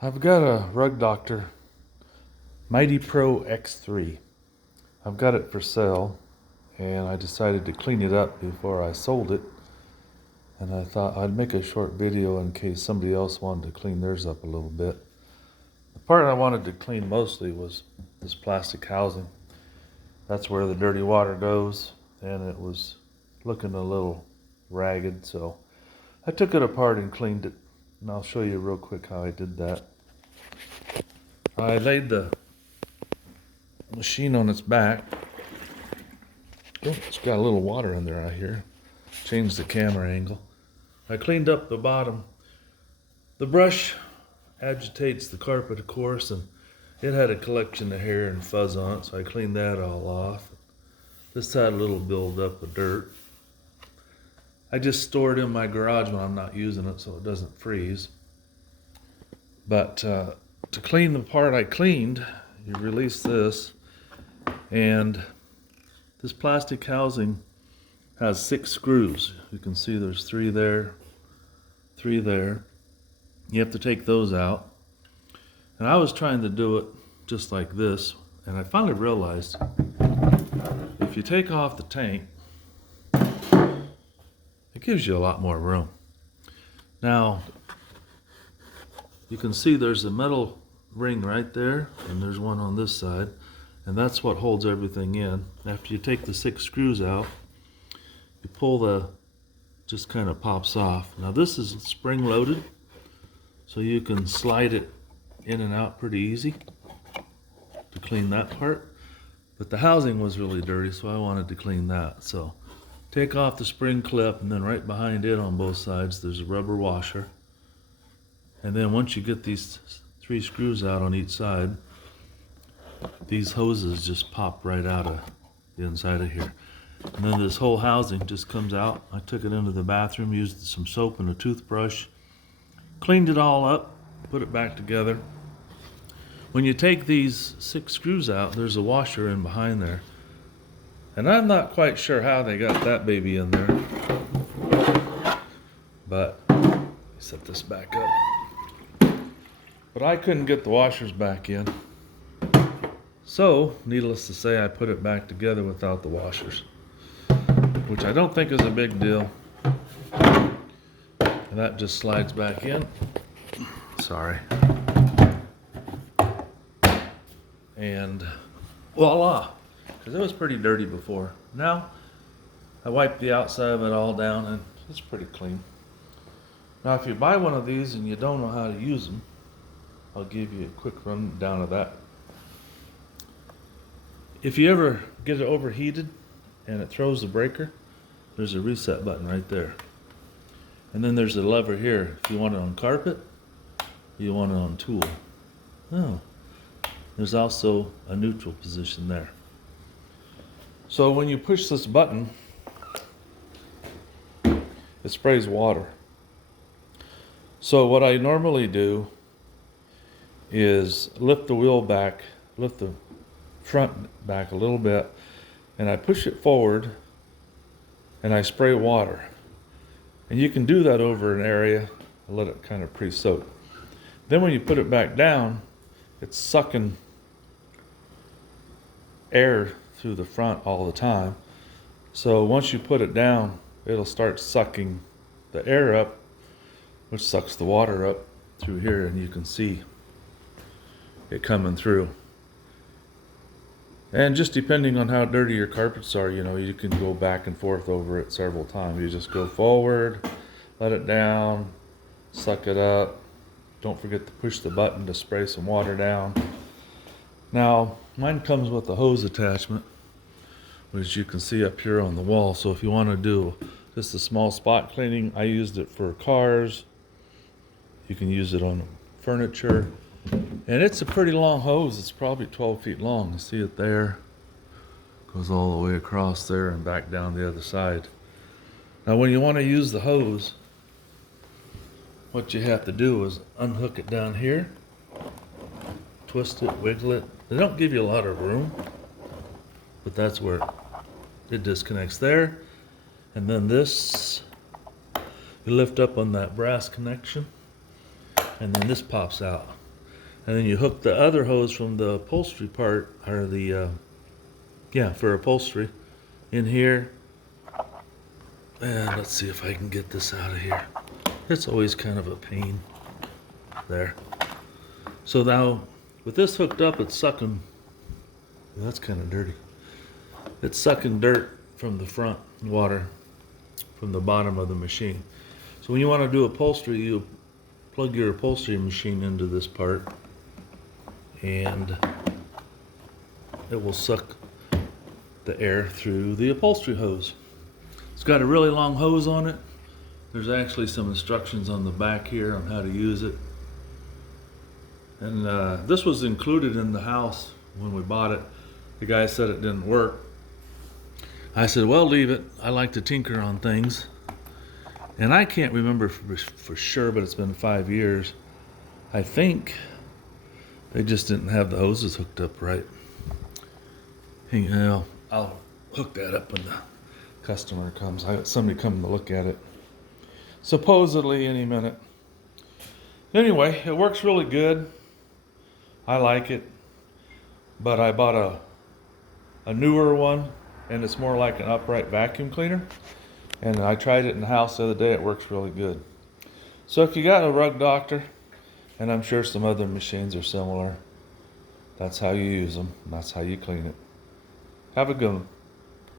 I've got a rug Doctor Mightypro X3. I've got it for sale, and I decided to clean it up before I sold it. And I thought I'd make a short video in case somebody else wanted to clean theirs up a little bit. The part I wanted to clean mostly was this plastic housing. That's where the dirty water goes, and it was looking a little ragged, so I took it apart and cleaned it. And I'll show you real quick how I did that. I laid the machine on its back. Oh, it's got a little water in there, I hear. Changed the camera angle. I cleaned up the bottom. The brush agitates the carpet, of course, and it had a collection of hair and fuzz on it, so I cleaned that all off. This had a little buildup of dirt. I just store it in my garage when I'm not using it so it doesn't freeze. But to clean the part I cleaned, you release this, and this plastic housing has 6 screws. You can see there's 3 there, 3 there. You have to take those out. And I was trying to do it just like this, and I finally realized if you take off the tank, it gives you a lot more room. Now, you can see there's a metal ring right there, and there's one on this side, and that's what holds everything in. After you take the 6 screws out, you pull just kind of pops off. Now this is spring loaded, so you can slide it in and out pretty easy to clean that part. But the housing was really dirty, so I wanted to clean that. So take off the spring clip, and then right behind it on both sides there's a rubber washer. And then once you get these 3 screws out on each side, these hoses just pop right out of the inside of here. And then this whole housing just comes out. I took it into the bathroom, used some soap and a toothbrush, cleaned it all up, put it back together. When you take these 6 screws out, there's a washer in behind there. And I'm not quite sure how they got that baby in there. But, set this back up. But I couldn't get the washers back in. So, needless to say, I put it back together without the washers, which I don't think is a big deal. And that just slides back in. Sorry. And voila, because it was pretty dirty before. Now, I wiped the outside of it all down, and it's pretty clean. Now, if you buy one of these and you don't know how to use them, I'll give you a quick rundown of that. If you ever get it overheated and it throws the breaker, there's a reset button right there. And then there's a lever here. If you want it on carpet, you want it on tool. Oh, there's also a neutral position there. So when you push this button, it sprays water. So what I normally do is lift the wheel back, lift the front back a little bit, and I push it forward and I spray water. And you can do that over an area and let it kind of pre-soak. Then when you put it back down, it's sucking air through the front all the time. So once you put it down, it'll start sucking the air up, which sucks the water up through here, and you can see it coming through. And just depending on how dirty your carpets are, you can go back and forth over it several times. You just go forward, let it down, suck it up. Don't forget to push the button to spray some water down. Now, mine comes with a hose attachment, which you can see up here on the wall. So if you want to do just a small spot cleaning, I used it for cars. You can use it on furniture. And it's a pretty long hose. It's probably 12 feet long. You see it there. Goes all the way across there and back down the other side. Now when you want to use the hose, what you have to do is unhook it down here, twist it, wiggle it. They don't give you a lot of room, but that's where it disconnects there. And then this, you lift up on that brass connection, and then this pops out. And then you hook the other hose from the upholstery part, or the, for upholstery, in here. And let's see if I can get this out of here. It's always kind of a pain. There. So now, with this hooked up, it's sucking. That's kind of dirty. It's sucking dirt from the front, water from the bottom of the machine. So when you want to do upholstery, you plug your upholstery machine into this part, and it will suck the air through the upholstery hose. It's got a really long hose on it. There's actually some instructions on the back here on how to use it. And this was included in the house when we bought it. The guy said it didn't work. I said, well, leave it. I like to tinker on things. And I can't remember for sure, but it's been 5 years. I think they just didn't have the hoses hooked up right. I'll hook that up when the customer comes. I got somebody coming to look at it. Supposedly any minute. Anyway, it works really good. I like it. But I bought a newer one, and it's more like an upright vacuum cleaner. And I tried it in the house the other day. It works really good. So if you got a Rug Doctor, and I'm sure some other machines are similar, that's how you use them. That's how you clean it. Have a good one.